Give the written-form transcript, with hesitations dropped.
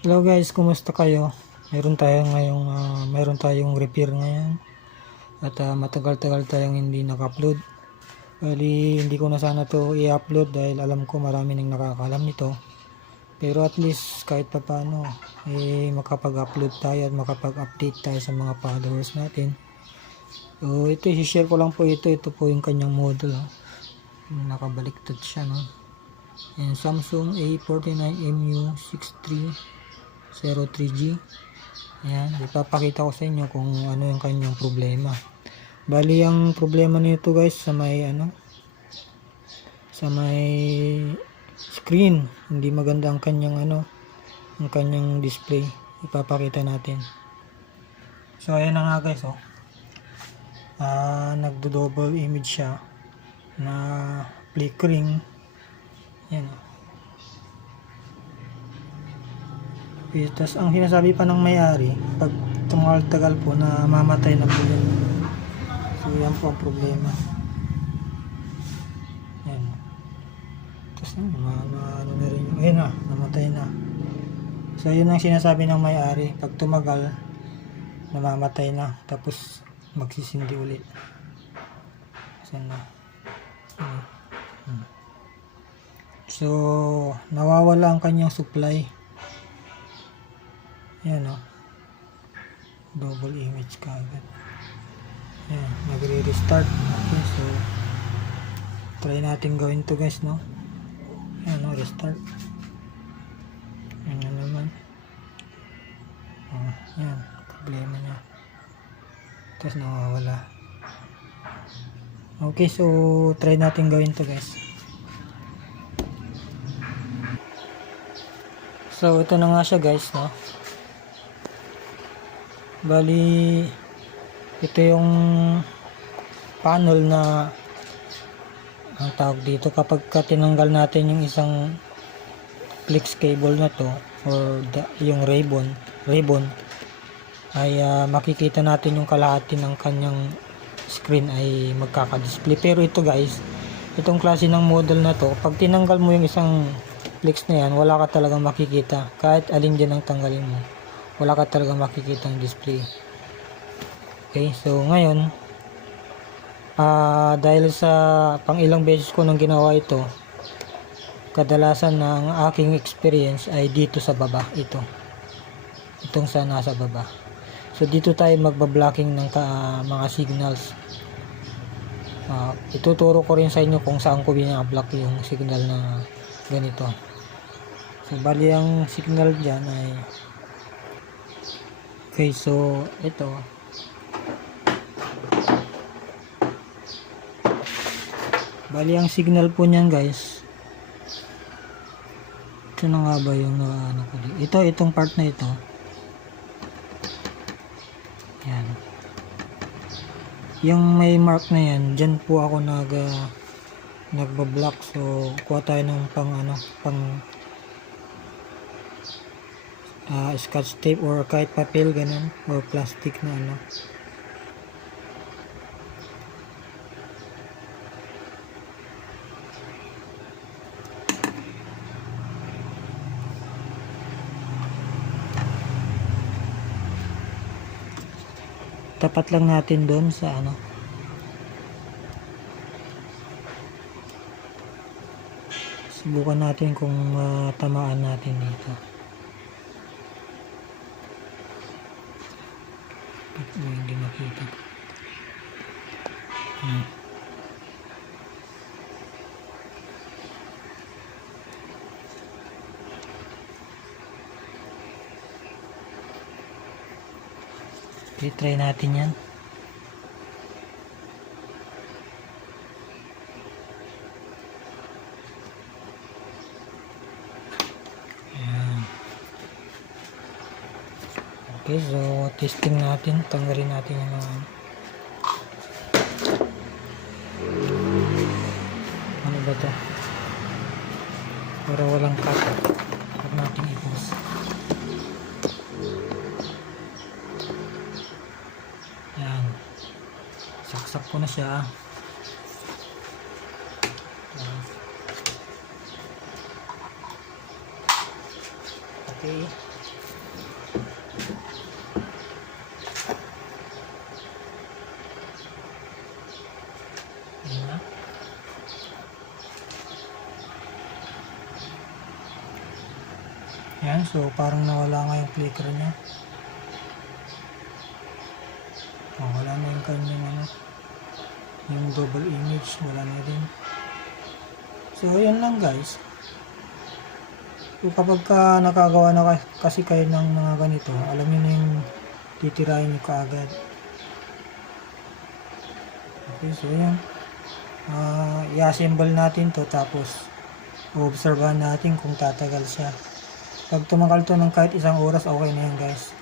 Hello guys, kumusta kayo? Mayroon tayong repair ngayon at matagal-tagal tayong hindi naka-upload. Bali, hindi ko na sana to i-upload dahil alam ko marami nang nakakalam nito. Pero at least kahit papaano makapag-upload tayo at makapag-update tayo sa mga followers natin. So ito, i-share ko lang po ito. Ito po yung kanyang model. Nakabaliktad siya, no? And Samsung A49MU6303G. Ayan, ipapakita ko sa inyo kung ano yung kanyang problema. Bali, ang problema nito guys sa may screen, hindi maganda ang kanyang display. Ipapakita natin. So ayan na nga guys, nagdo-double image siya na flickering. Ayan. Tapos ang sinasabi pa ng may-ari, pag tumagal-tagal po na mamatay na po yun. So yan po ang problema. Yan. Tapos ano na rin, ayun na, namatay na. So yun ang sinasabi ng may-ari, pag tumagal namamatay na, tapos magsisindi ulit. Saan na? So nawawala ang kanyang supply. Yan, double image kagad. Yan, magre-restart. Okay, so try natin gawin to guys, no? Yan, restart. Yan naman. Yan, problema niya. Tapos nawawala. Okay, so try natin gawin to guys. So ito na nga siya guys, no? Bali, ito yung panel na ang tawag dito kapag tinanggal natin yung isang flex cable na to or yung ribbon ay makikita natin yung kalahati ng kanyang screen ay magkaka-display. Pero ito guys, itong klase ng model na to, pag tinanggal mo yung isang flex na yan, wala ka talagang makikita. Kahit alin dyan ang tanggalin mo, wala ka talagang makikita ang display. Okay, so ngayon dahil sa pang ilang beses ko nang ginawa ito, kadalasan ng aking experience ay dito sa baba, itong sa nasa baba. So dito tayo magba-blocking ng mga signals. Ituturo ko rin sa inyo kung saan ko bina-block yung signal na ganito. So bali ang signal dyan ay okay, so ito bali ang signal po niyan guys, ito na nga ba yung itong part na ito. Yan, yung may mark na yan, dyan po ako nagbablock. So kuha tayo ng pang scotch tape or kahit papel ganun or plastic na tapat lang natin doon sa subukan natin kung tamaan natin dito. Hindi makita. Okay, try natin yan. Okay, so testing natin, tanggalin natin yung ano ba to, para walang cut. Huwag natin i-pause. Yan, saksak ko na siya. Okay, Yan, so parang nawala nga yung flicker niya. Wala na yung kanyang ano, yung double image, wala na din. So yun lang guys. So kapag ka nakagawa na kasi kayo ng mga ganito, alam niyo na yung titirahin niyo kaagad. Okay, so yun. I-assemble natin to, tapos obserbahan natin kung tatagal siya. Pag tumagal to ng kahit isang oras, okay na yan guys.